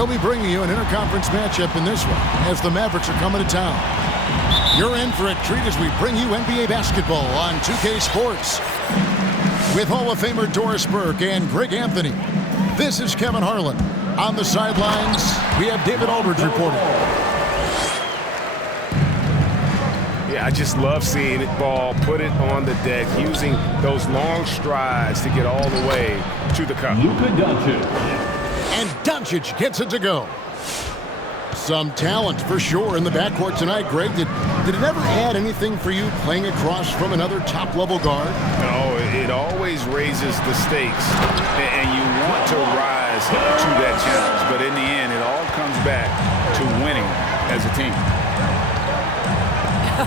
We'll be bringing you an interconference matchup in this one as the Mavericks are coming to town. You're in for a treat as we bring you NBA basketball on 2K Sports. With Hall of Famer Doris Burke and Greg Anthony, this is Kevin Harlan. On the sidelines, we have David Aldridge reporting. Yeah, I just love seeing it ball, put it on the deck, using those long strides to get all the way to the cup. Luka Doncic. And Doncic gets it to go. Some talent for sure in the backcourt tonight, Greg. Did it ever add anything for you playing across from another top-level guard? No, it always raises the stakes, and you want to rise to that challenge. But in the end, it all comes back to winning as a team.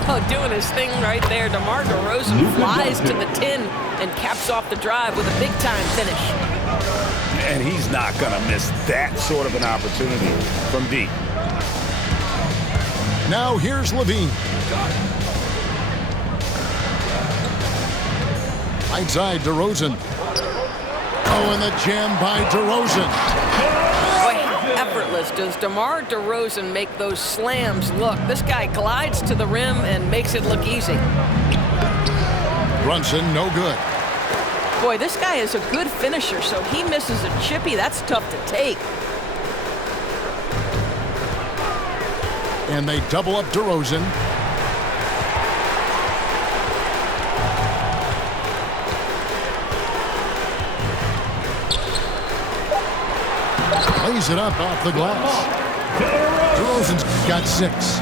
Oh, doing his thing right there. DeMar DeRozan flies to the 10 and caps off the drive with a big-time finish. And he's not going to miss that sort of an opportunity from deep. Now here's LaVine. Right side, DeRozan. Oh, and the jam by DeRozan. Boy, how effortless does DeMar DeRozan make those slams look. This guy glides to the rim and makes it look easy. Brunson, no good. Boy, this guy is a good finisher, so he misses a chippy. That's tough to take. And they double up DeRozan. Lays it up off the glass. DeRozan's got 6.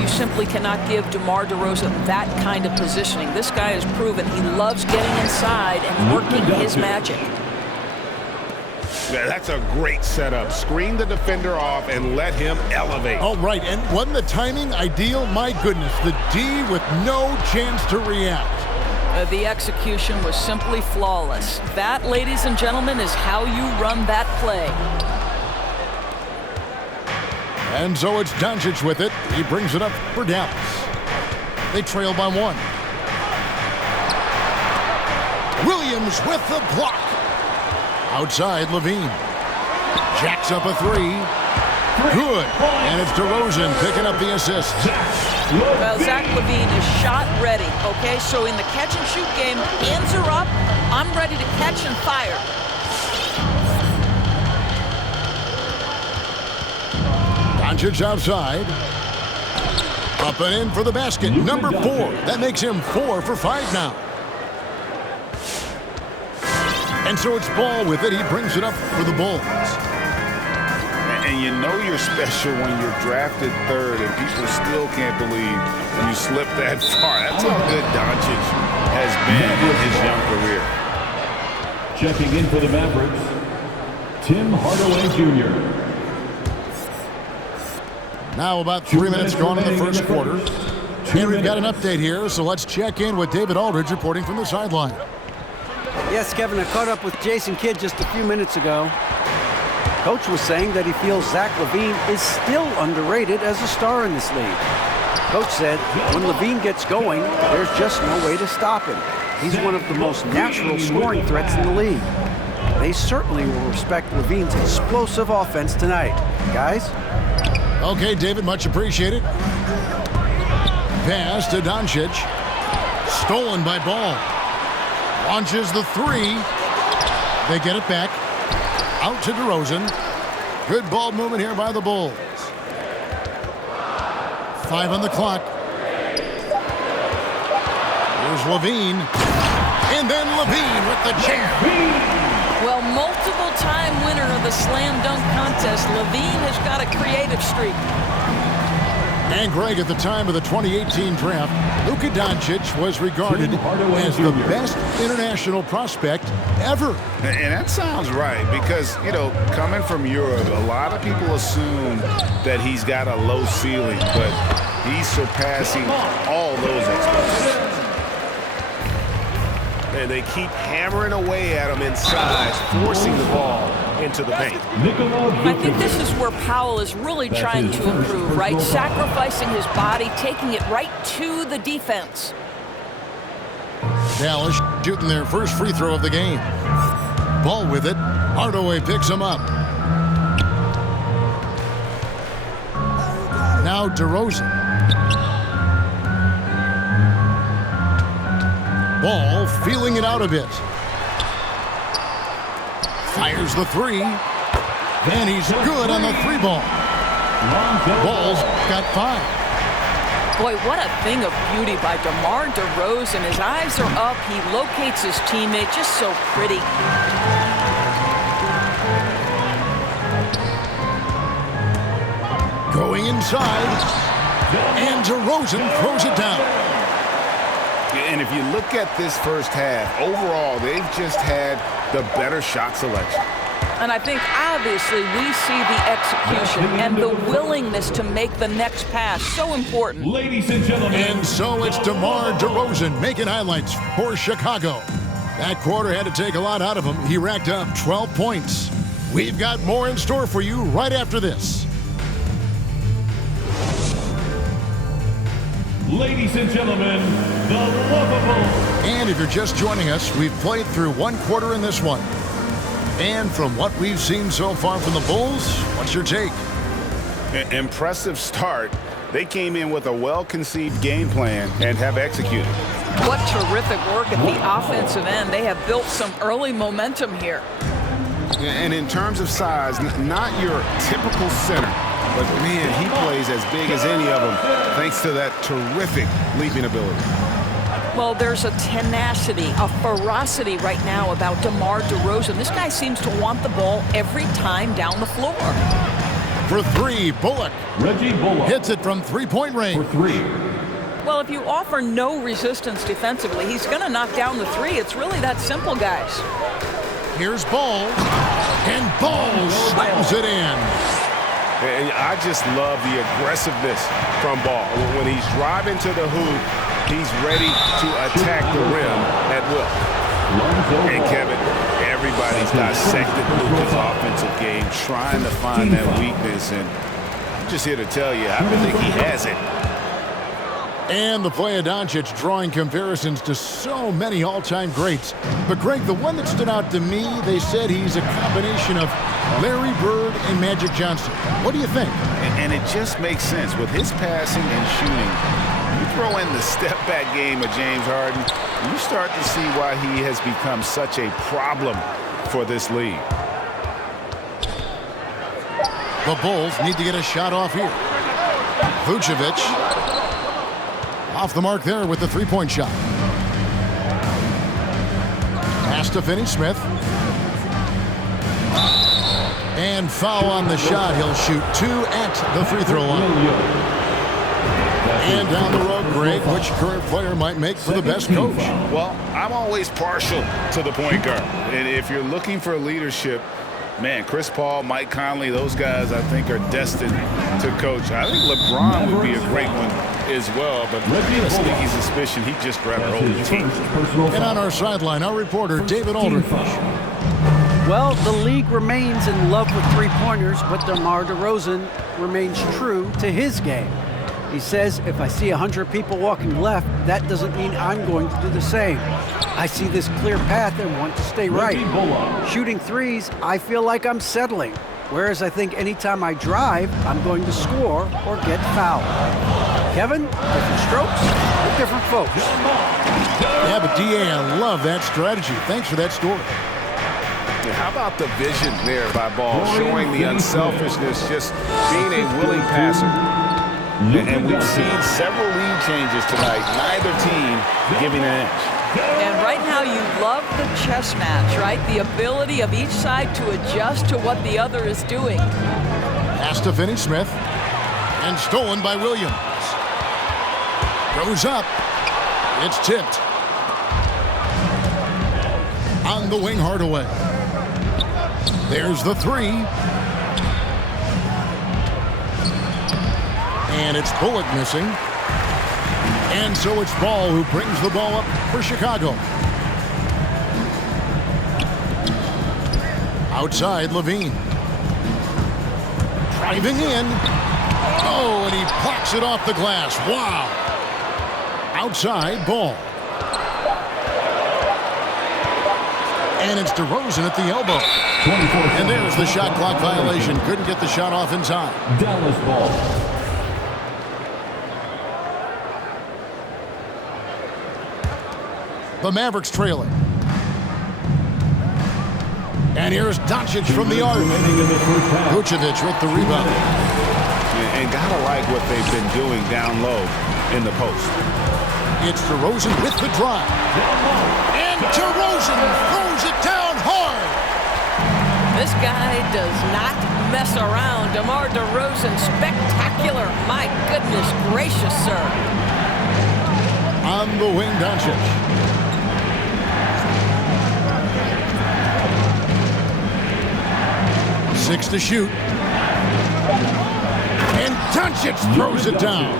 You simply cannot give DeMar DeRozan that kind of positioning. This guy has proven he loves getting inside and working his magic. Yeah, that's a great setup. Screen the defender off and let him elevate. Oh, right. And wasn't the timing ideal? My goodness, the D with no chance to react. The execution was simply flawless. That, ladies and gentlemen, is how you run that play. And so it's Doncic with it. He brings it up for Dallas. They trail by 1. Williams with the block. Outside, LaVine. Jacks up a 3. Good. And it's DeRozan picking up the assist. Well, Zach LaVine is shot ready, okay? So in the catch-and-shoot game, hands are up. I'm ready to catch and fire. Doncic outside. Up and in for the basket. Number 4. That makes him 4 for 5 now. And so it's Ball with it. He brings it up for the Bulls. And you know you're special when you're drafted 3rd and people still can't believe you slipped that far. That's how good Doncic has been in his young career. Checking in for the Mavericks, Tim Hardaway Jr. Now about 3 minutes gone in the first quarter. And we've got an update here, so let's check in with David Aldridge reporting from the sideline. Yes, Kevin, I caught up with Jason Kidd just a few minutes ago. Coach was saying that he feels Zach LaVine is still underrated as a star in this league. Coach said when LaVine gets going, there's just no way to stop him. He's one of the most natural scoring threats in the league. They certainly will respect LaVine's explosive offense tonight. Guys? Okay, David, much appreciated. Pass to Doncic. Stolen by Ball. Launches the 3. They get it back. Out to DeRozan. Good ball movement here by the Bulls. 5 on the clock. Here's LaVine. And then LaVine with the jam. Well, multiple-time winner of the slam dunk contest, LaVine has got a creative streak. And Greg, at the time of the 2018 draft, Luka Doncic was regarded as the best international prospect ever. And that sounds right because, you know, coming from Europe, a lot of people assume that he's got a low ceiling, but he's surpassing all those expectations. And they keep hammering away at him inside, forcing the ball into the paint. I think this is where Powell is really trying to improve, right? Sacrificing his body, taking it right to the defense. Dallas shooting their first free throw of the game. Ball with it. Hardaway picks him up. Now DeRozan. Ball feeling it out a bit. Fires the three. And he's good on the three ball. Ball's got 5. Boy, what a thing of beauty by DeMar DeRozan. His eyes are up. He locates his teammate just so pretty. Going inside. And DeRozan throws it down. And if you look at this first half, overall, they've just had the better shot selection. And I think, obviously, we see the execution and the willingness to make the next pass so important. Ladies and gentlemen. And so it's DeMar DeRozan making highlights for Chicago. That quarter had to take a lot out of him. He racked up 12 points. We've got more in store for you right after this. Ladies and gentlemen, the lovable. And if you're just joining us, we've played through one quarter in this one. And from what we've seen so far from the Bulls, what's your take? Impressive start. They came in with a well-conceived game plan and have executed. What terrific work at the offensive end. They have built some early momentum here. And in terms of size, not your typical center, but man, he plays as big as any of them thanks to that terrific leaping ability. Well, there's a tenacity, a ferocity right now about DeMar DeRozan. This guy seems to want the ball every time down the floor. For three, Bullock. Reggie Bullock. Hits it from three-point range. For 3. Well, if you offer no resistance defensively, he's going to knock down the three. It's really that simple, guys. Here's Ball. And Ball slams it in. And I just love the aggressiveness from Ball. When he's driving to the hoop, he's ready to attack the rim at will. And Kevin, everybody's dissected Luka's offensive game, trying to find that weakness. And I'm just here to tell you, I think he has it. And the play of Doncic drawing comparisons to so many all-time greats. But, Greg, the one that stood out to me, they said he's a combination of Larry Bird and Magic Johnson. What do you think? And it just makes sense. With his passing and shooting, you throw in the step-back game of James Harden, you start to see why he has become such a problem for this league. The Bulls need to get a shot off here. Vucevic off the mark there with the three-point shot. Pass to Finney-Smith. And foul on the shot. He'll shoot 2 at the free throw line. And down the road, Greg, which current player might make for the best coach? Well, I'm always partial to the point guard. And if you're looking for leadership, man, Chris Paul, Mike Conley, those guys I think are destined to coach. I think LeBron would be a great one as well, but I have a sneaky suspicion he'd just grab an old team. And on our sideline, our reporter, David Aldridge. Well, the league remains in love with three-pointers, but DeMar DeRozan remains true to his game. He says, if I see 100 people walking left, that doesn't mean I'm going to do the same. I see this clear path and want to stay right. Shooting threes, I feel like I'm settling. Whereas I think anytime I drive, I'm going to score or get fouled. Kevin, different strokes with different folks. Yeah, but DA, I love that strategy. Thanks for that story. How about the vision there by Ball, showing the unselfishness, just being a willing passer. And we've seen several lead changes tonight, neither team giving an edge. And right now you love the chess match, right? The ability of each side to adjust to what the other is doing. Pass to Finney-Smith. And stolen by Williams. Goes up. It's tipped. On the wing, Hardaway. There's the three. And it's Bullock missing. And so it's Ball who brings the ball up for Chicago. Outside, Levine. Driving in. Oh, and he blocks it off the glass. Wow. Outside, Ball. And it's DeRozan at the elbow. And there's the shot clock violation. Couldn't get the shot off in time. Dallas Ball. The Mavericks trailing. And here's Doncic from the arc. Vucevic with the rebound. And gotta like what they've been doing down low in the post. It's DeRozan with the drive. And DeRozan throws it down hard. This guy does not mess around. DeMar DeRozan, spectacular. My goodness gracious, sir. On the wing, Doncic. Six to shoot. And Doncic throws it down.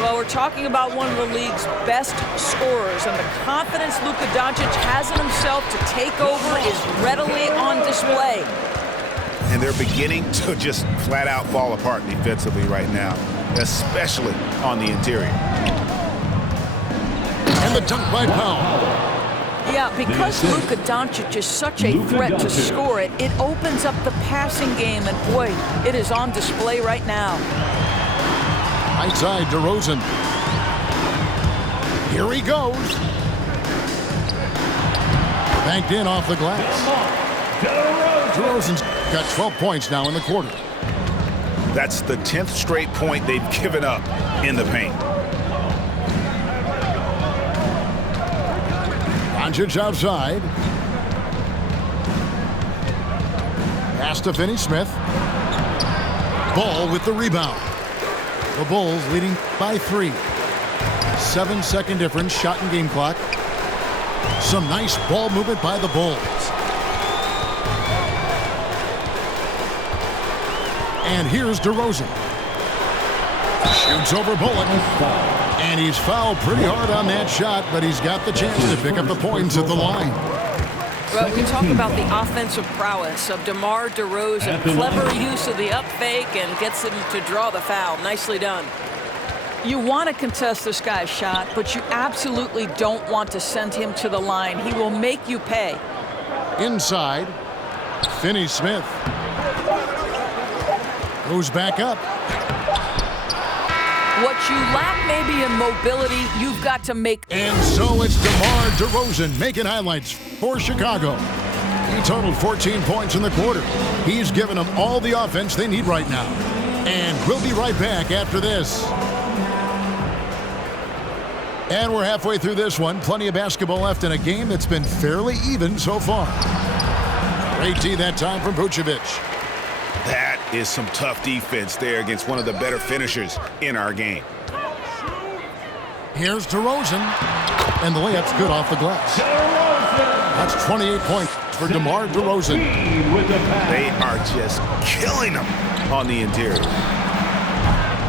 Well, we're talking about one of the league's best scorers, and the confidence Luka Doncic has in himself to take over is readily on display. And they're beginning to just flat out fall apart defensively right now, especially on the interior. And the dunk by Powell. Yeah, because Luka Doncic is such a threat to score it, it opens up the passing game, and boy, it is on display right now. Right side, DeRozan. Here he goes. Banked in off the glass. DeRozan's got 12 points now in the quarter. That's the 10th straight point they've given up in the paint. Doncic outside. Pass to Finney-Smith. Ball with the rebound. The Bulls leading by 3. 7-second difference, shot and game clock. Some nice ball movement by the Bulls. And here's DeRozan. Shoots over Bullock. And he's fouled pretty hard on that shot, but he's got the chance to pick up the points at the line. Well, we talk about the offensive prowess of DeMar DeRozan. Clever use of the up fake and gets him to draw the foul. Nicely done. You want to contest this guy's shot, but you absolutely don't want to send him to the line. He will make you pay. Inside, Finney-Smith goes back up. What you lack maybe in mobility, you've got to make. And so it's DeMar DeRozan making highlights for Chicago. He totaled 14 points in the quarter. He's given them all the offense they need right now. And we'll be right back after this. And we're halfway through this one. Plenty of basketball left in a game that's been fairly even so far. Great D that time from Vucevic. That is some tough defense there against one of the better finishers in our game. Here's DeRozan, and the layup's good off the glass. That's 28 points for DeMar DeRozan. They are just killing them on the interior.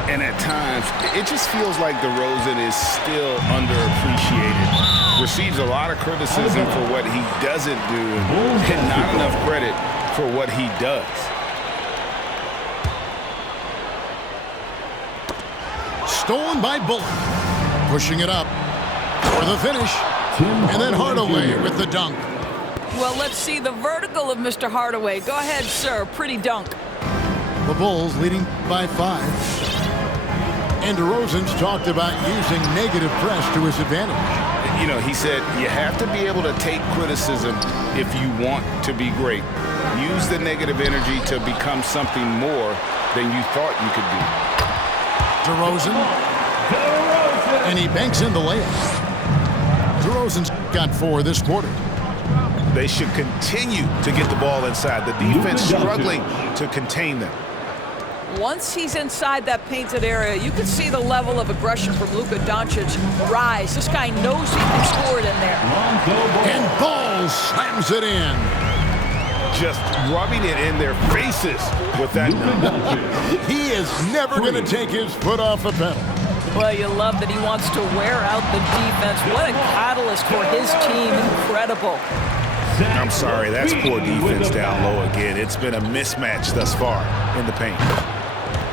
And at times, it just feels like DeRozan is still underappreciated. Receives a lot of criticism for what he doesn't do and not enough credit for what he does. Stolen by Bullock. Pushing it up for the finish. And then Hardaway with the dunk. Well, let's see the vertical of Mr. Hardaway. Go ahead, sir. Pretty dunk. The Bulls leading by 5. And DeRozan's talked about using negative press to his advantage. You know, he said you have to be able to take criticism if you want to be great. Use the negative energy to become something more than you thought you could do. DeRozan. And he banks in the layup. DeRozan's got 4 this quarter. They should continue to get the ball inside. The defense struggling to contain them. Once he's inside that painted area, you can see the level of aggression from Luka Doncic rise. This guy knows he can score it in there. And Ball slams it in. Just rubbing it in their faces with that number. He is never going to take his foot off the pedal. Well, you love that he wants to wear out the defense. What a catalyst for his team. Incredible. I'm sorry, that's poor defense down low again. It's been a mismatch thus far in the paint.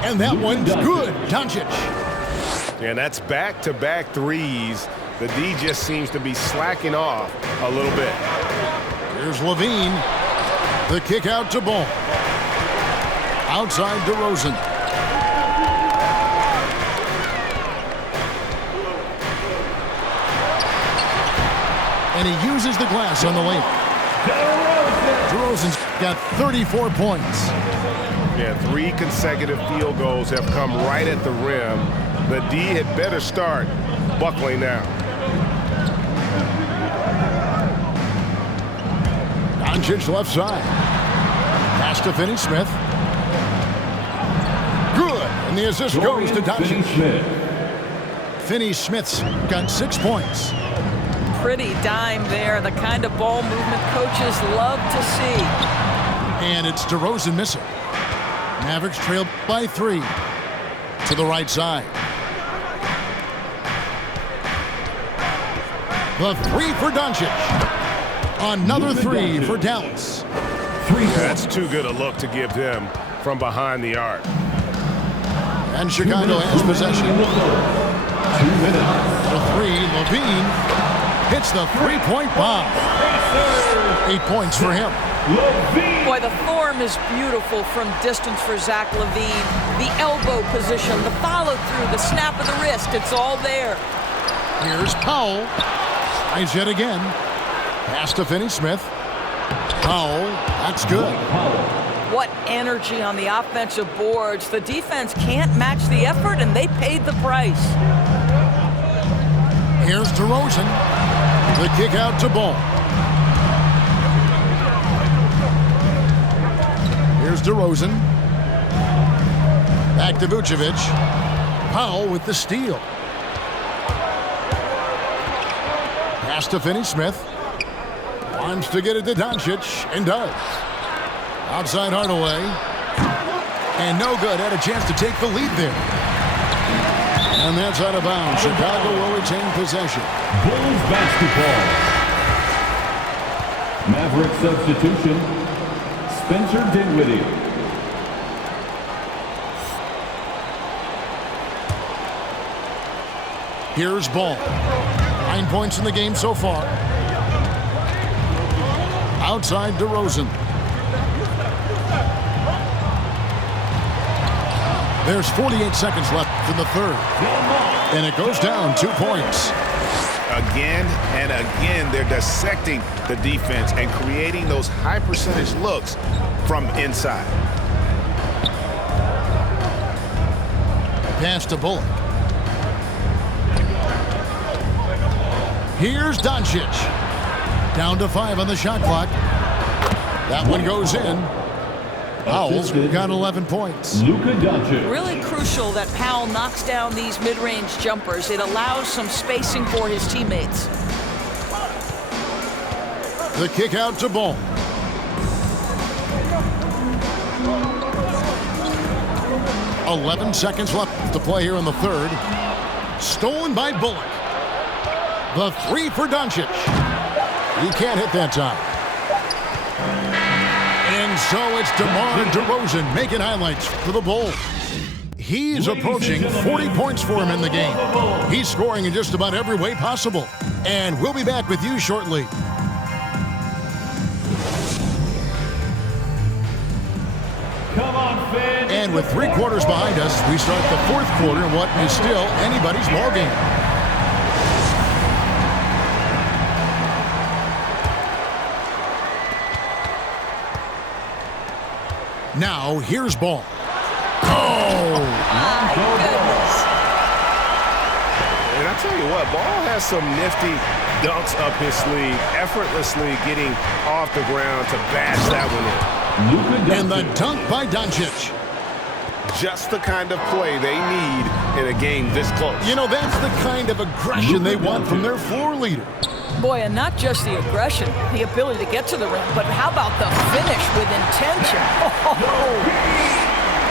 And that one's good, Doncic. And that's back-to-back threes. The D just seems to be slacking off a little bit. Here's Levine. The kick out to Ball. Outside DeRozan. and he uses the glass on the lane. DeRozan's got 34 points. Yeah, 3 consecutive field goals have come right at the rim. The D had better start buckling now. Doncic left side. Pass to Finney-Smith. Good. And the assist goes to Doncic. Finney-Smith's got 6 points. Pretty dime there. The kind of ball movement coaches love to see. And it's DeRozan missing. Mavericks trail by 3. To the right side. The 3 for Doncic. Another 3 for Dallas. That's too good a look to give them from behind the arc. And Chicago has possession. 2 minutes. The 3, Levine hits the three-point bomb. 8 points for him. Boy, the form is beautiful from distance for Zach LaVine. The elbow position, the follow-through, the snap of the wrist, it's all there. Here's Powell. Tries yet again. Pass to Finney-Smith. Powell, that's good. What energy on the offensive boards. The defense can't match the effort, and they paid the price. Here's DeRozan. The kick out to Ball. Here's DeRozan. Back to Vucevic. Powell with the steal. Pass to Finney-Smith. Wants to get it to Doncic, and does. Outside Hardaway. And no good. Had a chance to take the lead there. And that's out of bounds. Chicago will retain possession. Bulls basketball. Maverick substitution. Spencer Dinwiddie. Here's Ball. 9 points in the game so far. Outside DeRozan. There's 48 seconds left in the third. And it goes down 2 points. Again and again, they're dissecting the defense and creating those high percentage looks from inside. Pass to Bullock. Here's Doncic. Down to 5 on the shot clock. That one goes in. Powell's got 11 points. Luka Doncic. Really crucial that Powell knocks down these mid-range jumpers. It allows some spacing for his teammates. The kick out to Ball. $11 left to play here in the third. Stolen by Bullock. The 3 for Doncic. He can't hit that time. And so it's DeMar DeRozan making highlights for the Bulls. He's approaching 40 points for him in the game. He's scoring in just about every way possible. And we'll be back with you shortly. Come on, fans. And with 3 quarters behind us, we start the 4th quarter in what is still anybody's ballgame. Now, here's Ball. Oh! My goodness. And I tell you what, Ball has some nifty dunks up his sleeve, effortlessly getting off the ground to bash that one in. And the dunk by Doncic. Just the kind of play they need in a game this close. You know, that's the kind of aggression they want from their floor leader. Boy, and not just the aggression, the ability to get to the rim, but how about the finish with intention?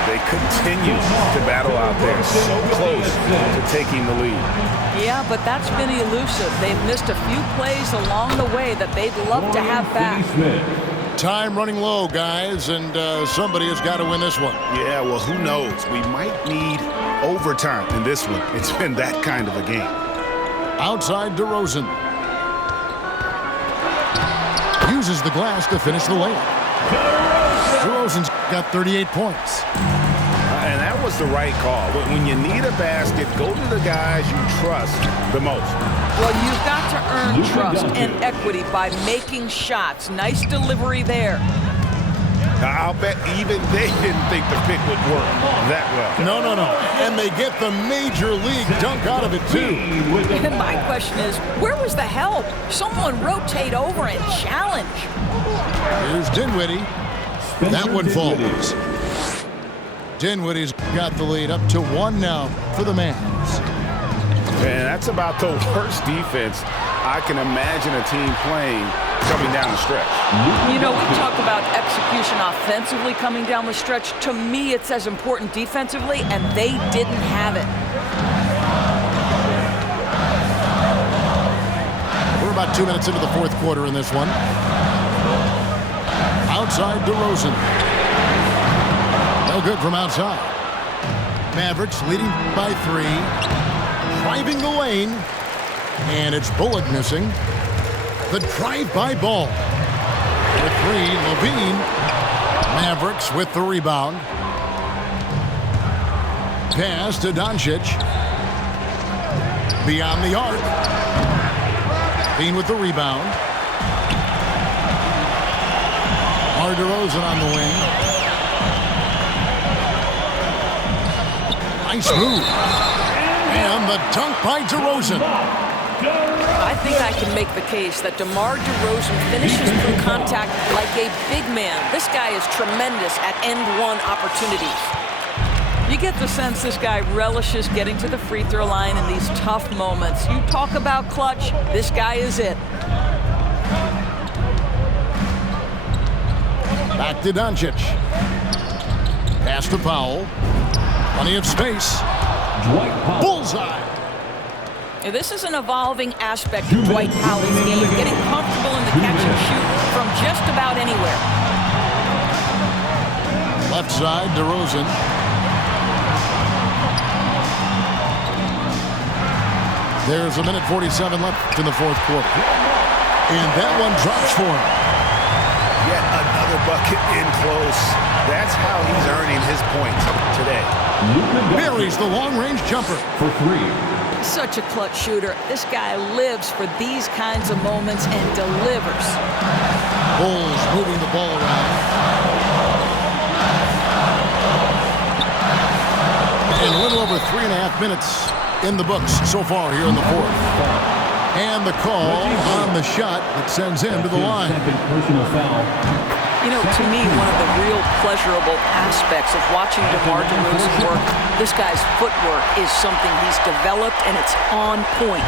They continue to battle out there, so close to taking the lead. Yeah, but that's been elusive. They've missed a few plays along the way that they'd love to have back. Time running low, guys, and somebody has got to win this one. Yeah, well, who knows? We might need overtime in this one. It's been that kind of a game. Outside DeRozan. Uses the glass to finish the layup. DeRozan's got 38 points. And that was the right call. When you need a basket, go to the guys you trust the most. Well, you've got to earn trust and equity by making shots. Nice delivery there. I'll bet even they didn't think the pick would work that well. No. And they get the major league dunk out of it, too. And my question is, where was the help? Someone rotate over and challenge. Here's Dinwiddie. That one falls. Dinwiddie's got the lead up to 1 now for the Mavs. And that's about the worst defense I can imagine a team playing coming down the stretch. You know, we talk about execution offensively coming down the stretch. To me, it's as important defensively, and they didn't have it. We're about 2 minutes into the fourth quarter in this one. Outside DeRozan. No good from outside. Mavericks leading by 3. Driving the lane. And it's Bullock missing. The drive-by ball. With 3, Levine. Mavericks with the rebound. Pass to Doncic. Beyond the arc. Levine with the rebound. DeRozan on the wing. Nice move. And the dunk by DeRozan. I think I can make the case that DeMar DeRozan finishes through contact like a big man. This guy is tremendous at end-one opportunities. You get the sense this guy relishes getting to the free throw line in these tough moments. You talk about clutch, this guy is it. Back to Doncic. Pass to Powell. Plenty of space. Bullseye. This is an evolving aspect of Dwight Powell's game, getting comfortable in the catch and shoot from just about anywhere. Left side, DeRozan. There's 1:47 left in the fourth quarter. And that one drops for him. Yet another bucket in close. That's how he's earning his points today. Buries the long-range jumper. For 3. Such a clutch shooter. This guy lives for these kinds of moments and delivers. Bulls moving the ball around. And a little over 3.5 minutes in the books so far here in the fourth. And the call on the shot that sends him to the line. Personal foul. You know, to me, one of the real pleasurable aspects of watching DeMar DeRozan work, this guy's footwork is something he's developed, and it's on point.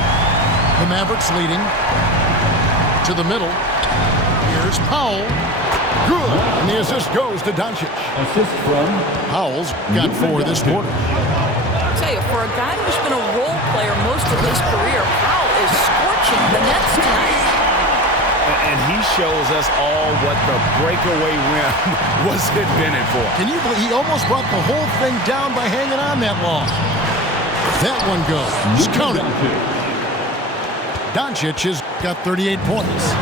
The Mavericks leading to the middle. Here's Powell. Good. And the assist goes to Doncic. Assist from Powell's got 4 this quarter. I'll tell you, for a guy who's been a role player most of his career, Powell is scorching the Nets tonight. And he shows us all what the breakaway rim was invented for. Can you believe he almost brought the whole thing down by hanging on that long? That one goes. Count it. Doncic has got 38 points.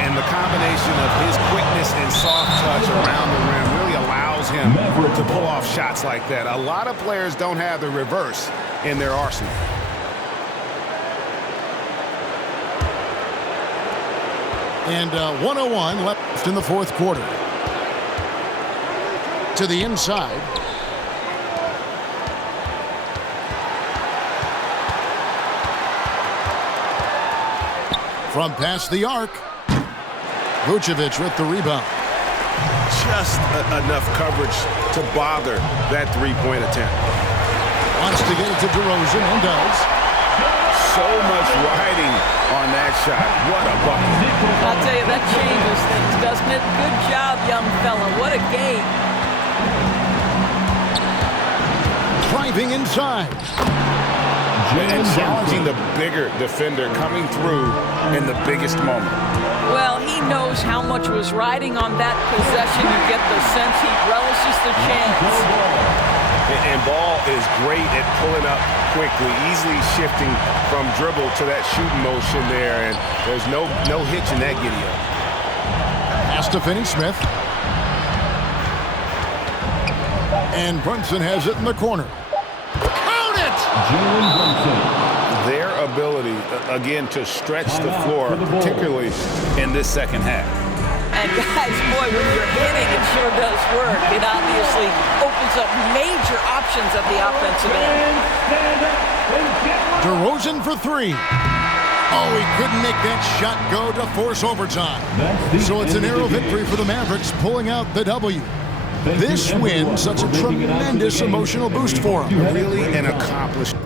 And the combination of his quickness and soft touch around the rim really allows him to pull off shots like that. A lot of players don't have the reverse in their arsenal. And 1:01 left in the fourth quarter. To the inside. From past the arc. Vucevic with the rebound. Just enough coverage to bother that three-point attempt. Wants to get it to DeRozan and does. So much riding on that shot. What a bucket. I'll tell you, that changes things, doesn't it? Good job, young fella. What a game. Driving inside. And challenging the bigger defender coming through in the biggest moment. Well, he knows how much was riding on that possession. You get the sense he relishes the chance. And Ball is great at pulling up quickly, easily shifting from dribble to that shooting motion there, and there's no hitch in that giddy-up. Pass to Finney-Smith. And Brunson has it in the corner. Count it! Their ability, again, to stretch the floor, particularly in this second half. And guys, boy, when you're hitting, it sure does work. It obviously opens up major options at the offensive end. DeRozan for three. Oh, he couldn't make that shot go to force overtime. So it's a narrow victory for the Mavericks, pulling out the W. This win, such a tremendous emotional boost for them. Really an accomplished